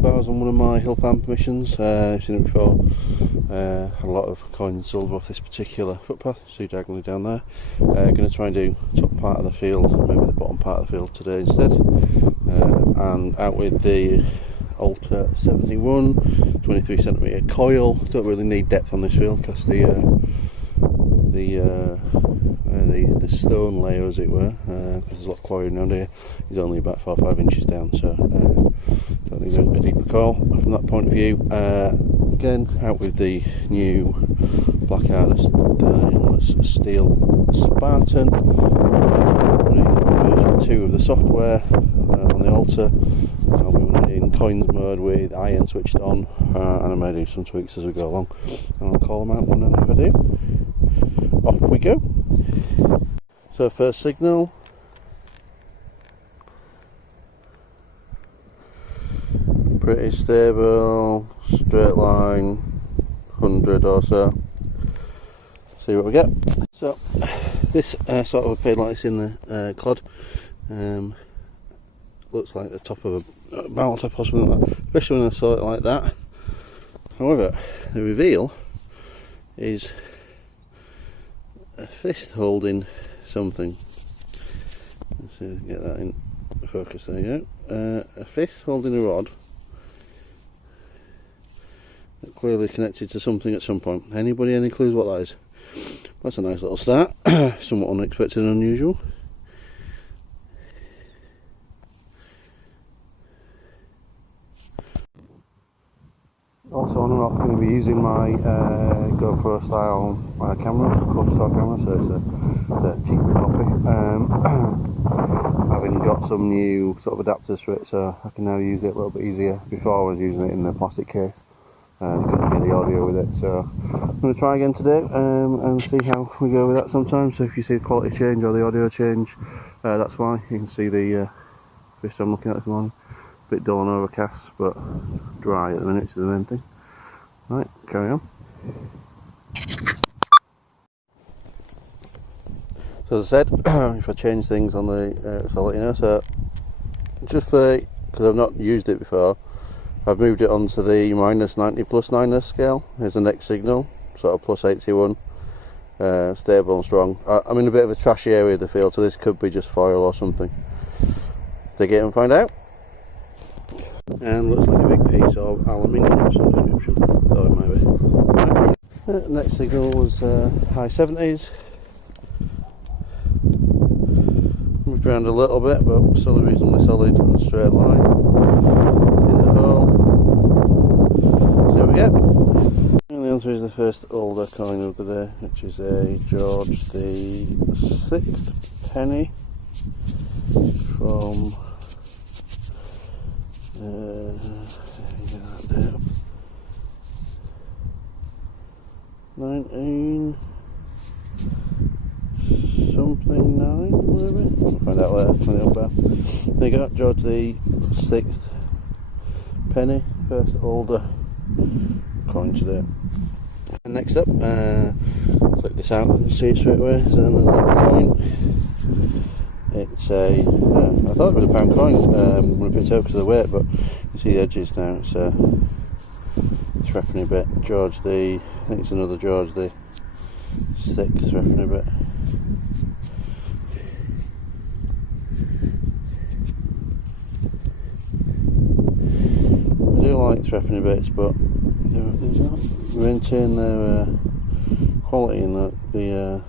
bars on one of my hill palm missions. I've seen it before. Had a lot of coin and silver off this particular footpath, see diagonally down there. Going to try and do top part of the field, maybe the bottom part of the field today instead. And out with the Alta 71 23cm coil. Don't really need depth on this field because the stone layer, as it were, because there's a lot of quarry around here, is only about 4 or 5 inches down, so don't need a deeper coil from that point of view. Again, out with the new Blackadder stainless steel Spartan, version 2 of the software on the Alta. I'll be running in coins mode with iron switched on, and I may do some tweaks as we go along, and I'll call them out when I do. Off we go. So first signal, pretty stable, straight line, 100 or so. See what we get. So this sort of appeared like this in the clod. Looks like the top of a barrel top or something like that, especially when I saw it like that. However, the reveal is a fist holding something. Let's see if we can get that in focus. There you go. A fist holding a rod that clearly connected to something at some point. Anybody any clues what that is? That's a nice little start. Somewhat unexpected and unusual. Also, I'm not going to be using my GoPro style camera, close style camera, so it's a cheaper copy. Having got some new sort of adapters for it, so I can now use it a little bit easier. Before I was using it in the plastic case, couldn't get the audio with it, so I'm going to try again today and see how we go with that sometimes. So if you see the quality change or the audio change, that's why. You can see the fish I'm looking at this morning. Bit dull and overcast, but dry at the minute, which is the main thing. Right, carry on. So as I said, if I change things on the, so I'll let you know. So just for, because I've not used it before, I've moved it onto the -90 +9 scale. Here's the next signal, sort of +81, stable and strong. I'm in a bit of a trashy area of the field, so this could be just foil or something. Take it and find out. And looks like a big piece of aluminium of some description, though it might be. Right. Next signal was high 70s. Moved around a little bit, but still a reasonably solid and straight line in the hole. See what we get. And the answer is the first older coin of the day, which is a George the 6th penny from 19 something 9, whatever. We'll find out later from the up there. There you go, George the 6th penny, first older coin today. And next up, click this out and see it straight away. There's another little coin. It's a, I thought it was a pound coin when I picked it up because of the weight, but you see the edges now, it's repping a bit. George the, I think it's another George the 6th repping a bit. I do like repping a bit, but they don't maintain their quality in that the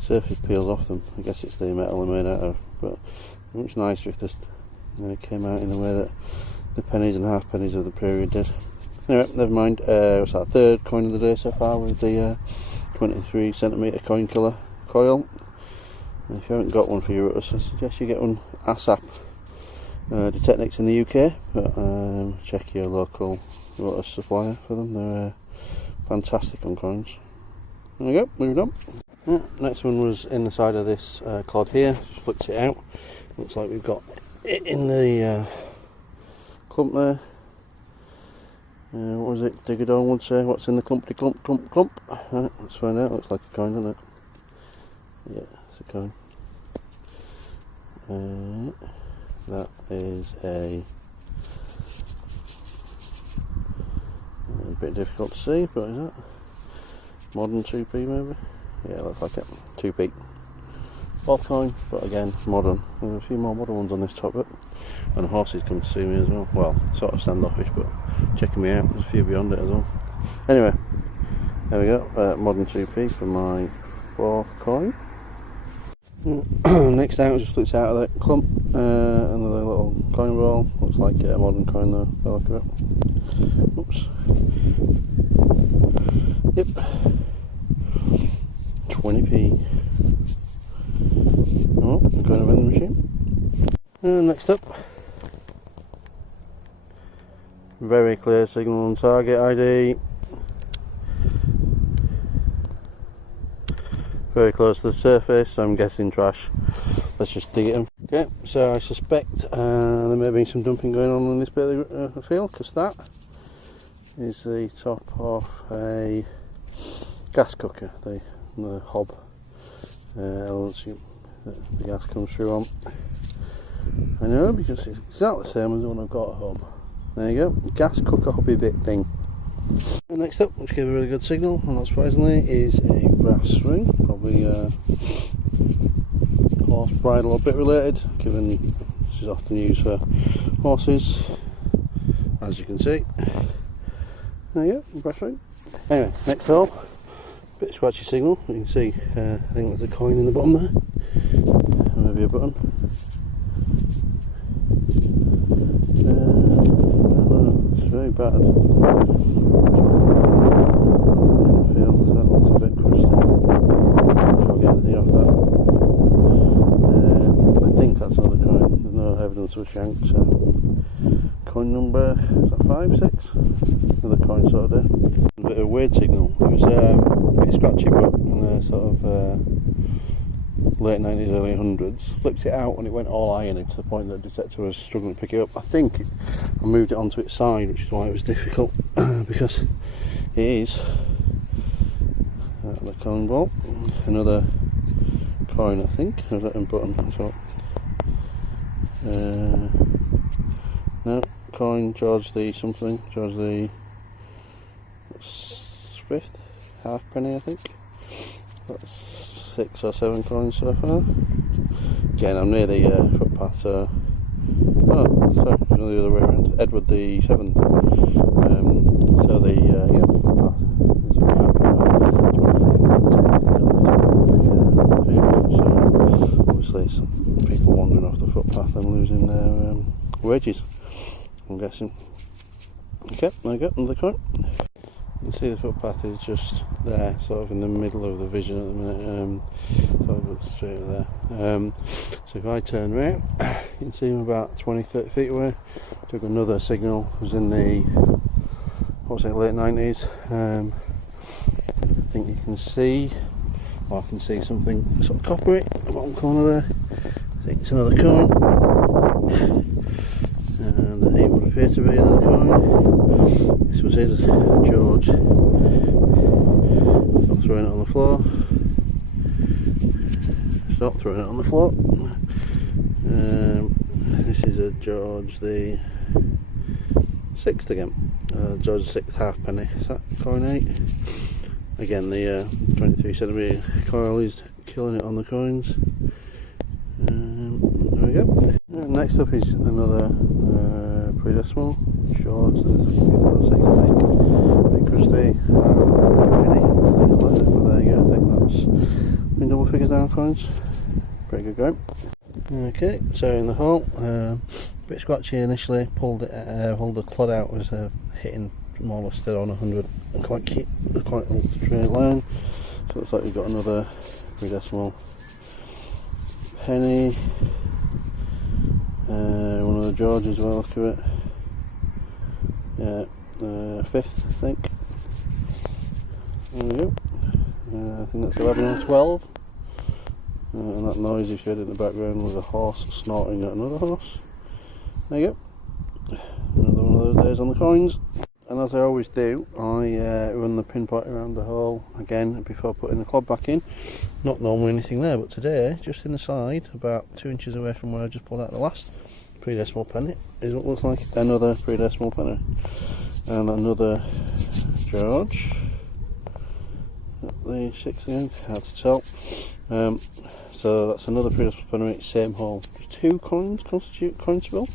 surface peels off them. I guess it's the metal they're made out of, but much nicer if this came out in the way that the pennies and half pennies of the period did. Anyway, never mind. It's our third coin of the day so far with the 23cm coin killer coil. And if you haven't got one for your Rutus, I suggest you get one ASAP. Detecnics in the UK, but check your local Rutus supplier for them. They're fantastic on coins. There we go, moving on. Yeah, next one was in the side of this clod here. Just flicked it out. Looks like we've got it in the clump there. What was it? Diggador would say. What's in the clumpty clump clump clump? Right, let's find out. Looks like a coin, doesn't it? Yeah, it's a coin. That is a bit difficult to see, but is that modern 2p maybe? Yeah, looks like it. 2p. Old coin, but again, modern. There's a few more modern ones on this top bit. And horses come to see me as well. Well, sort of standoffish, but checking me out. There's a few beyond it as well. Anyway, there we go. Modern 2p for my 4th coin. Next out, just flips out of that clump. Another little coin roll. Looks like a modern coin though, by the look of it. Oops. Yep. 20p. Oh, I'm going to run the machine. And next up, very clear signal on target ID. Very close to the surface, so I'm guessing trash. Let's just dig it in. Okay, so I suspect there may be some dumping going on in this bit of the field, because that is the top of a gas cooker, the hob elements that the gas comes through on. I know, because it's exactly the same as the one I've got at home. There you go, gas cooker hobby bit thing. And next up, which gave a really good signal, and not surprisingly, is a brass ring, probably horse bridle or bit related, given this is often used for horses, as you can see. There you go, brass ring. Anyway, next hole, bit of scratchy signal. You can see, I think there's a coin in the bottom there, maybe a button. It's very bad. That looks a bit crusty. I'll get anything off that. I think that's another coin. There's no evidence of a shank, so coin number, is that 5, 6? Another coin sort of there. A bit of a weird signal. It was a bit scratchy, but in the sort of late 90s, early 100s. Flipped it out and it went all iron to the point that the detector was struggling to pick it up. I think I moved it onto its side, which is why it was difficult, because it is the coin bolt. Another coin, I think. Or is that a button? So, no, coin, George the something, George the 5th, halfpenny I think. That's 6 or 7 coins so far. Again, I'm near the footpath, so... Oh, sorry, the other way around. Edward the 7th. So the, yeah, the footpath is about 20 feet. So obviously some people wandering off the footpath and losing their wages, I'm guessing. Okay, there we go, another coin. You can see the footpath is just there, sort of in the middle of the vision at the minute, sort of straight there. So if I turn around, you can see I'm about 20-30 feet away. Took another signal, it was in the, what was it, late 90s. I think you can see, or I can see something sort of coppery at the bottom corner there. I think it's another coin. And it would appear to be another coin. This was his, George. Stop throwing it on the floor. Stop throwing it on the floor. This is a George the 6th again. George the 6th halfpenny. Is that coin 8? Again, the 23cm coil is killing it on the coins. There we go. Next up is another pre-decimal, George the 6th, bit crusty, but there you go, I think that's in double figures down coins, pretty good going. Okay, so in the hole, bit scratchy initially, pulled the clod out, was hitting more or less still on 100, and quite a straight line, so it looks like we've got another pre-decimal penny. One of the Georges, well, look at it. Yeah, 5th, I think. There we go. I think that's 11 or 12. And that noise you heard in the background was a horse snorting at another horse. There you go. Another one of those days on the coins. And as I always do, I run the pinpoint around the hole again before putting the clod back in. Not normally anything there, but today, just in the side, about 2 inches away from where I just pulled out the last pre-decimal penny, is what looks like another pre-decimal penny. And another George. At the 6th again, hard to tell. So that's another previous Panamanic, same hole. 2 coins constitute coin spill?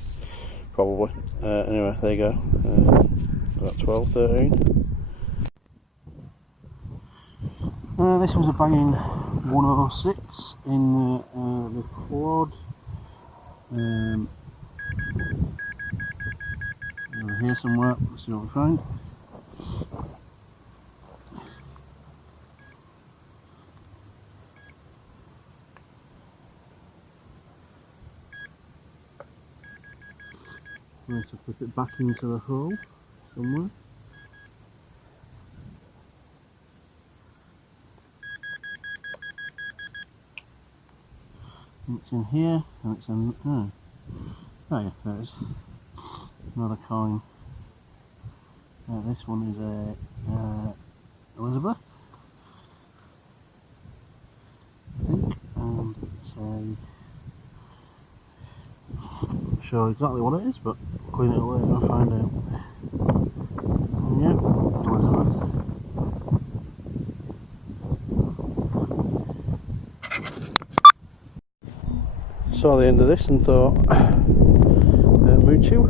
Probably. Anyway, there you go. About 12, 13. This was a banging 106 in the quad. Over here somewhere, let's see what we find. I'm going to put it back into the hole somewhere. It's in here, and it's in. Oh yeah, there it is. Another coin. This one is a Elizabeth, I think, and it's a. Not sure exactly what it is, but clean it away and I'll find out. Yeah, Elizabeth. Saw the end of this and thought Muchu,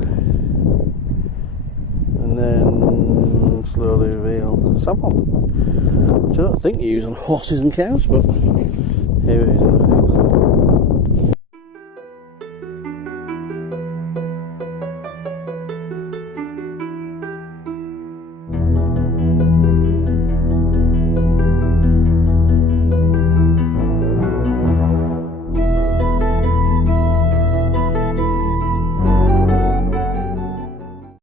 and then slowly revealed Saffron, which I don't think you use on horses and cows, but here it is in the field.